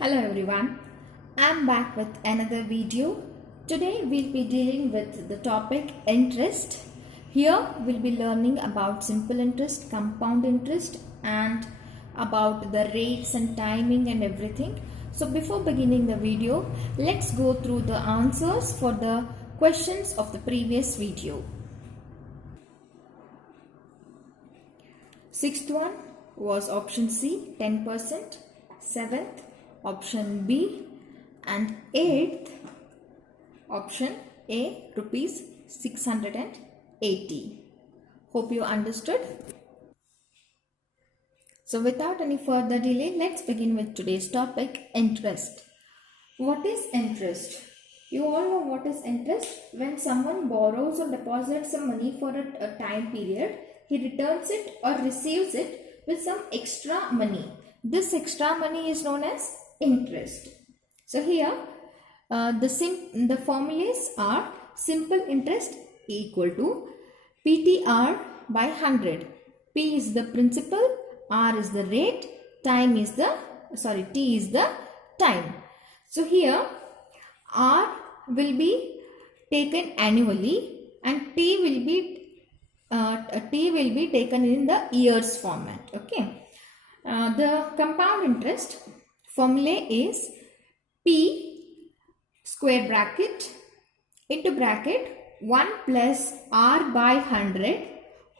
Hello everyone, I'm back with another video. Today we'll be dealing with the topic interest. Here we'll be learning about simple interest, compound interest and about the rates and timing and everything. So before beginning the video, let's go through the answers for the questions of the previous video. Sixth one was option C, 10%. Seventh, option B, and eighth, option A, rupees 680. Hope you understood. So without any further delay, let's begin with today's topic, interest. What is interest? You all know what is interest. When someone borrows or deposits some money for a time period, he returns it or receives it with some extra money. This extra money is known as interest. So here the formulas are simple interest equal to PTR by 100. P is the principal, R is the rate, T is the time. So here R will be taken annually and T will be taken in the years format. Okay. The compound interest formula is P square bracket into bracket 1 plus R by 100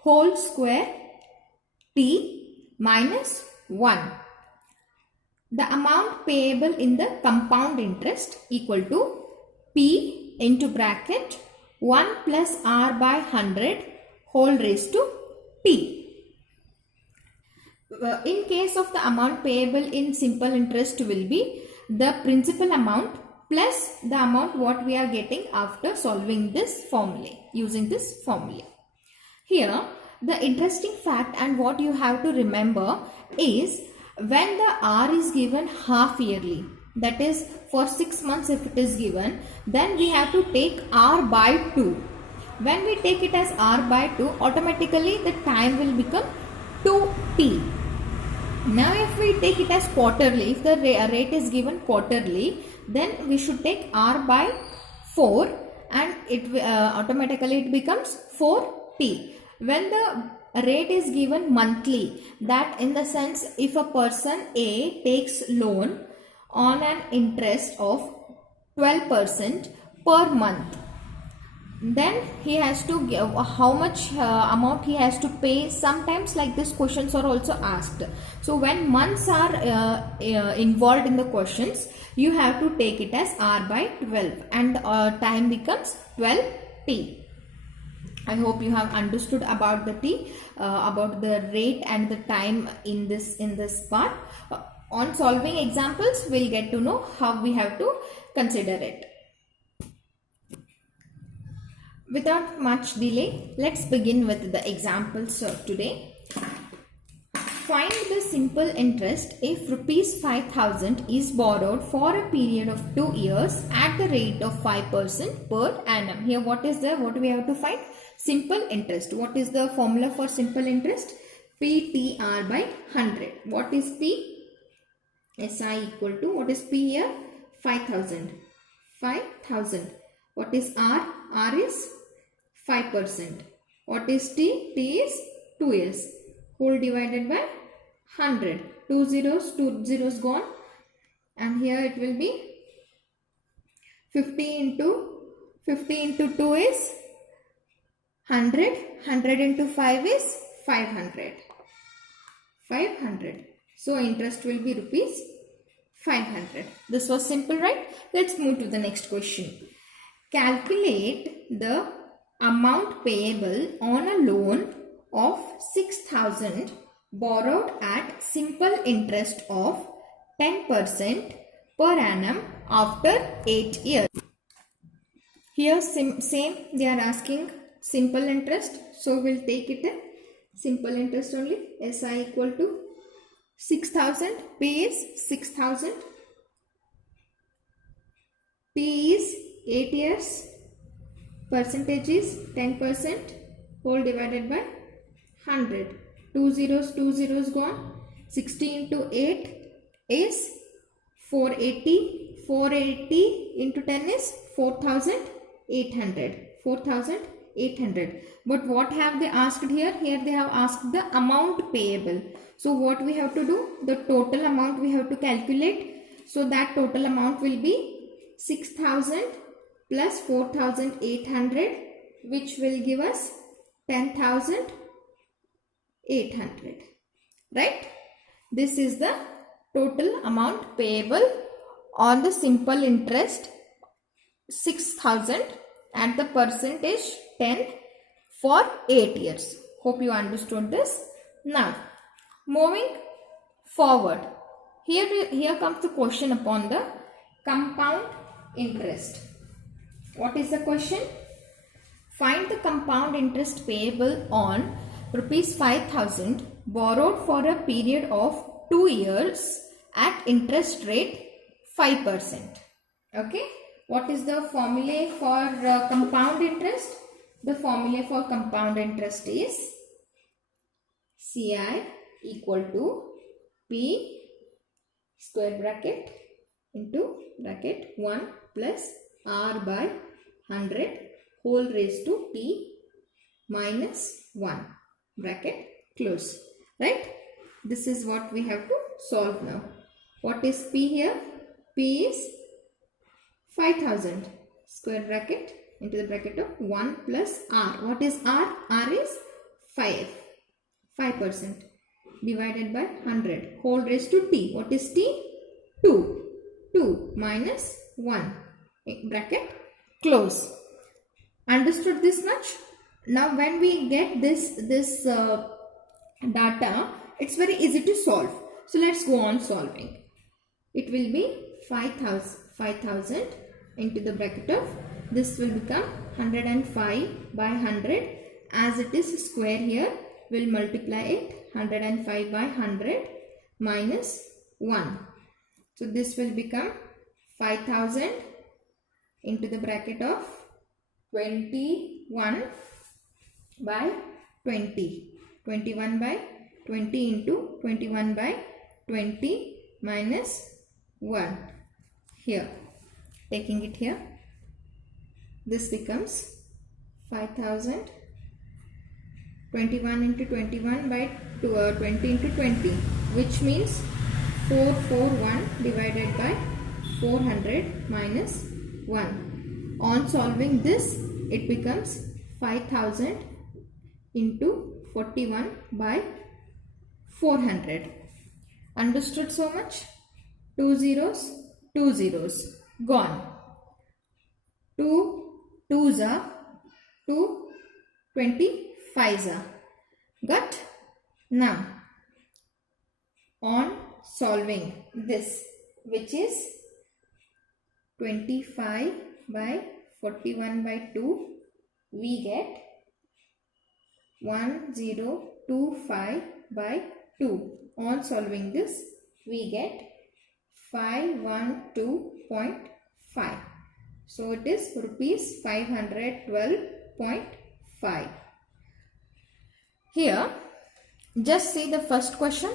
whole square T minus 1. The amount payable in the compound interest equal to P into bracket 1 plus R by 100 whole raised to T. In case of the amount payable in simple interest will be the principal amount plus the amount what we are getting after solving this formula, using this formula. Here the interesting fact and what you have to remember is when the R is given half yearly, that is for 6 months if it is given, then we have to take R by 2. When we take it as R by 2, automatically the time will become 2T. Now if we take it as quarterly, if the rate is given quarterly, then we should take R by 4 and it automatically it becomes 4T. When the rate is given monthly, that in the sense if a person A takes loan on an interest of 12% per month, then he has to give how much amount he has to pay. Sometimes like this questions are also asked. So when months are involved in the questions, you have to take it as R by 12 and time becomes 12T. I hope you have understood about the T, about the rate and the time in this part. On solving examples, we'll get to know how we have to consider it. Without much delay, let's begin with the examples of today. Find the simple interest if rupees 5,000 is borrowed for a period of 2 years at the rate of 5% per annum. Here what we have to find? Simple interest. What is the formula for simple interest? PTR by 100. What is P? SI equal to, what is P here? 5,000. 5,000. What is R? R is 5%. What is T? T is 2 years. Whole divided by 100. 2 zeros gone. And here it will be 50 into 2 is 100. 100 into 5 is 500. 500. So interest will be rupees 500. This was simple, right? Let's move to the next question. Calculate the amount payable on a loan of 6,000 borrowed at simple interest of 10% per annum after 8 years. Here same they are asking simple interest. So we'll take it a simple interest only. SI equal to 6,000. P is 6,000. T is 8 years. Percentage is 10%. Whole divided by 100. 2 zeros gone. 60 into 8 is 480 into 10 is 4,800. 4,800. But what have they asked here? Here they have asked the amount payable. So what we have to do? The total amount we have to calculate. So that total amount will be 6,000 plus 4,800, which will give us 10,800. Right? This is the total amount payable on the simple interest 6,000 at the percentage 10 for 8 years. Hope you understood this. Now, moving forward, here comes the question upon the compound interest. What is the question? Find the compound interest payable on rupees 5,000 borrowed for a period of 2 years at interest rate 5%. Okay. What is the formula for compound interest? The formula for compound interest is CI equal to P square bracket into bracket 1 plus R by 100 whole raised to T minus 1 bracket close. Right? This is what we have to solve now. What is P here? P is 5,000 square bracket into the bracket of 1 plus R. What is R? R is 5% divided by 100 whole raised to T. What is T? 2 minus 1 bracket close. Understood this much? Now when we get this data, it's very easy to solve. So let's go on solving. It will be 5,000 into the bracket of, this will become 105 by 100. As it is square here, we'll multiply it 105 by 100 minus 1. So this will become 5,000 into the bracket of 21 by 20. 21 by 20 into 21 by 20 minus 1. Here, taking it here, this becomes 5,000, 21 into 21 by 20 into 20, which means 441 divided by 400 minus 1. On solving this, it becomes 5,000 into 41 by 400. Understood so much? 2 zeros, 2 zeros gone. 2 2s are 2 25s are. Got? Now, on solving this, which is 25 by 41 by 2, we get 1025 by 2. On solving this, we get 512.5. So it is rupees 512.5. Here, just see the first question.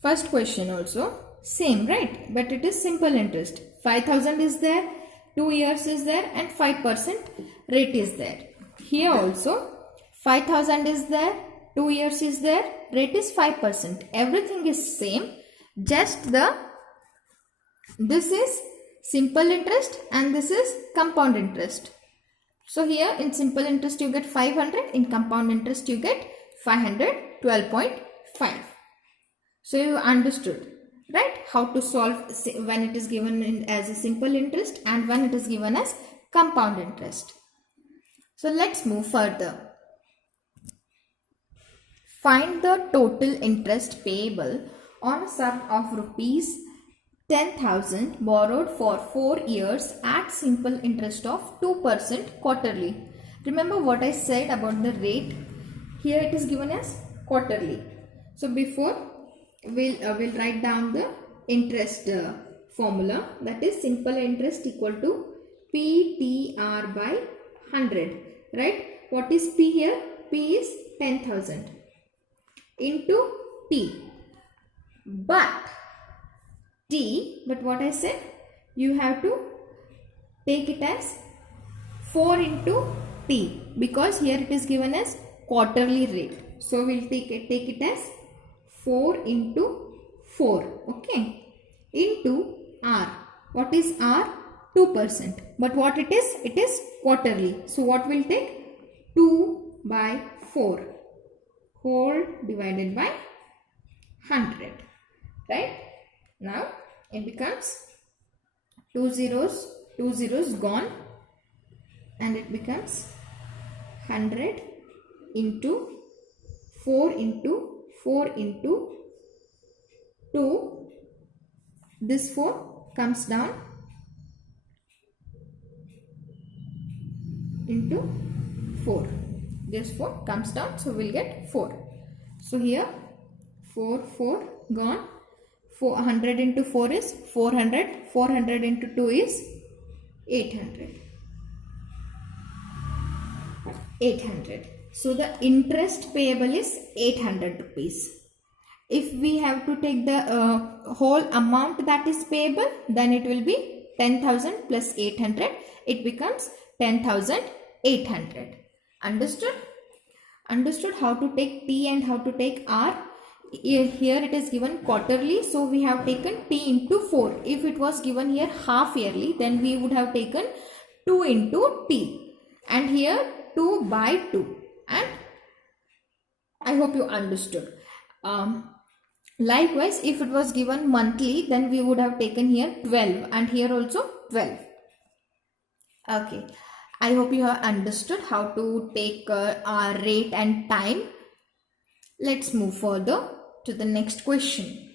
First question also same, right? But it is simple interest. 5,000 is there, 2 years is there, and 5% rate is there. Here also 5,000 is there, 2 years is there, rate is 5%. Everything is same. Just this is simple interest and this is compound interest. So here in simple interest you get 500, in compound interest you get 512.5. So you understood, right, how to solve when it is given as a simple interest and when it is given as compound interest. So let's move further. Find the total interest payable on a sum of rupees 10,000 borrowed for 4 years at simple interest of 2% quarterly. Remember what I said about the rate? Here it is given as quarterly. So before we'll write down the interest formula, that is simple interest equal to PTR by 100, right? What is P here? P is 10,000. into T. But what I said, you have to take it as 4 into T, because here it is given as quarterly rate. So we'll take it as 4 into 4, okay, into R. What is R? 2%. But what it is? It is quarterly. So what will take? 2 by 4 whole divided by 100. Right? Now it becomes 2 zeros gone, and it becomes 100 into 4 into 4 into 2. This 4 comes down into 4. This 4 comes down, so we'll get 4. So here 4 gone. 400 into 4 is 400. 400 into 2 is 800. 800. So the interest payable is 800 rupees. If we have to take the whole amount that is payable, then it will be 10,000 plus 800. It becomes 10,800. Understood? Understood how to take T and how to take R? Here it is given quarterly, so we have taken T into 4. If it was given here half yearly, then we would have taken 2 into T. And here 2 by 2. And I hope you understood. Likewise, if it was given monthly, then we would have taken here 12 and here also 12. Okay. I hope you have understood how to take our rate and time. Let's move further to the next question.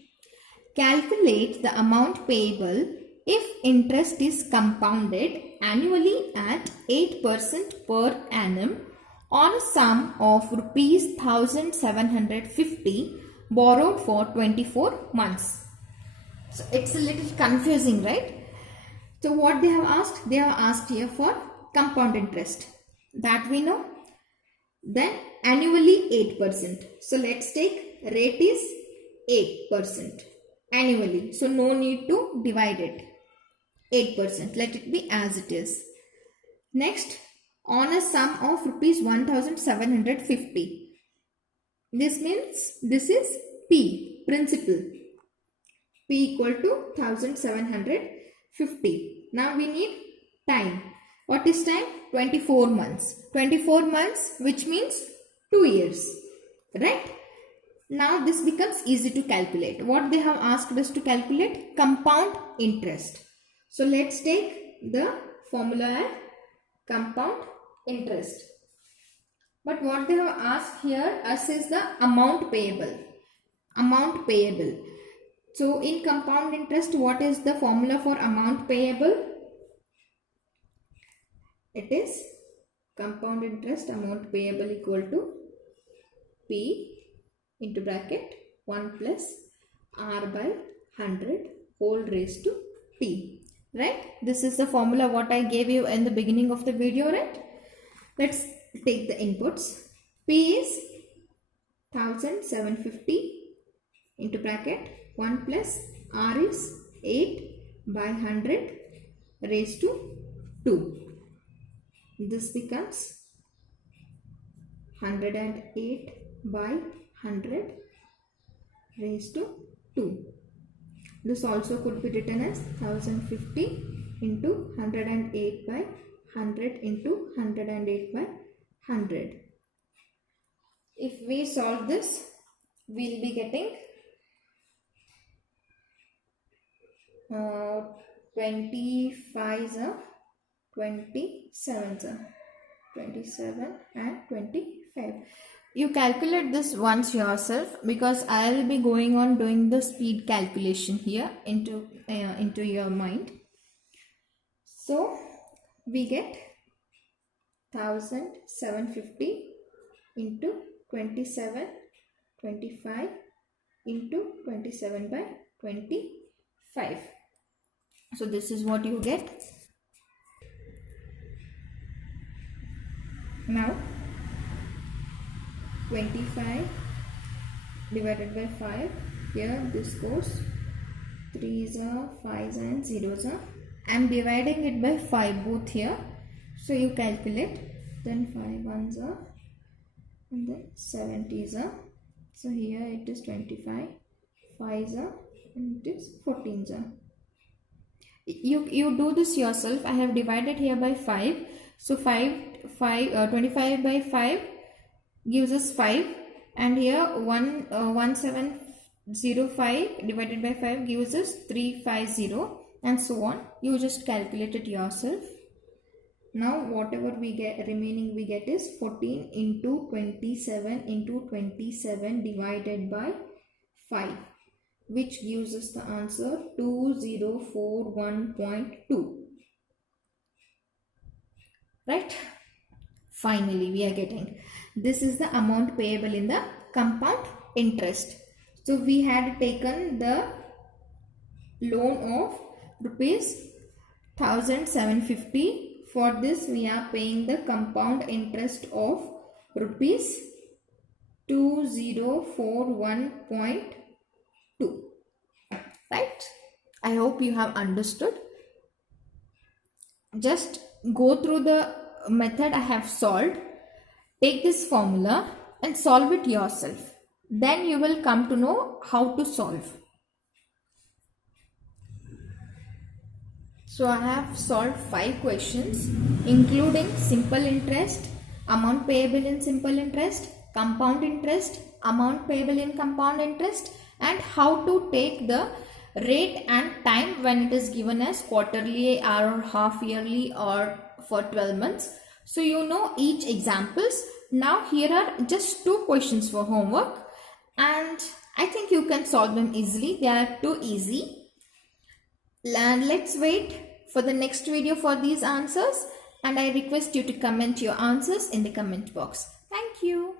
Calculate the amount payable if interest is compounded annually at 8% per annum on a sum of rupees 1,750 borrowed for 24 months. So it's a little confusing, right? So what they have asked? They have asked here for compound interest. That we know. Then annually 8%. So let's take rate is 8% annually. So no need to divide it. 8%. Let it be as it is. Next, on a sum of rupees 1,750. This means this is P, principal. P equal to 1,750. Now we need time. What is time? 24 months. 24 months, which means 2 years. Right? Now this becomes easy to calculate. What they have asked us to calculate? Compound interest. So let's take the formula as compound interest. But what they have asked here us is the amount payable. Amount payable. So in compound interest, what is the formula for amount payable? It is compound interest amount payable equal to P into bracket 1 plus R by 100 whole raised to T. Right? This is the formula what I gave you in the beginning of the video, right? Let's take the inputs. P is 1,750 into bracket 1 plus R is 8 by 100 raised to 2. This becomes 108 by 100 raised to 2. This also could be written as 1050 into 108 by 100 into 108 by 100. If we solve this, we will be getting 25 27 and 25. You calculate this once yourself, because I will be going on doing the speed calculation here into your mind. So we get 1,750 into 27, 25 into 27 by 25. So this is what you get. Now 25 divided by 5. Here this goes 3s are 5s and 0s are. I am dividing it by 5 both here. So you calculate. Then 5 1s are and then 70s are. So here it is 25. 5s are and it is 14s are. You do this yourself. I have divided here by 5. So 25 by 5 gives us 5, and here 1705 divided by 5 gives us 350, and so on. You just calculate it yourself. Now whatever we get remaining, we get is 14 into 27 divided by 5, which gives us the answer 2041.2. Right? Finally, we are getting, this is the amount payable in the compound interest. So we had taken the loan of rupees 1750. For this we are paying the compound interest of rupees 2041.2. Right? I hope you have understood. Just go through the method I have solved. Take this formula and solve it yourself. Then you will come to know how to solve. So I have solved 5 questions, including simple interest, amount payable in simple interest, compound interest, amount payable in compound interest, and how to take the rate and time when it is given as quarterly or half yearly or for 12 months. So you know each examples. Now here are just 2 questions for homework, and I think you can solve them easily. They are too easy. And let's wait for the next video for these answers, and I request you to comment your answers in the comment box. Thank you.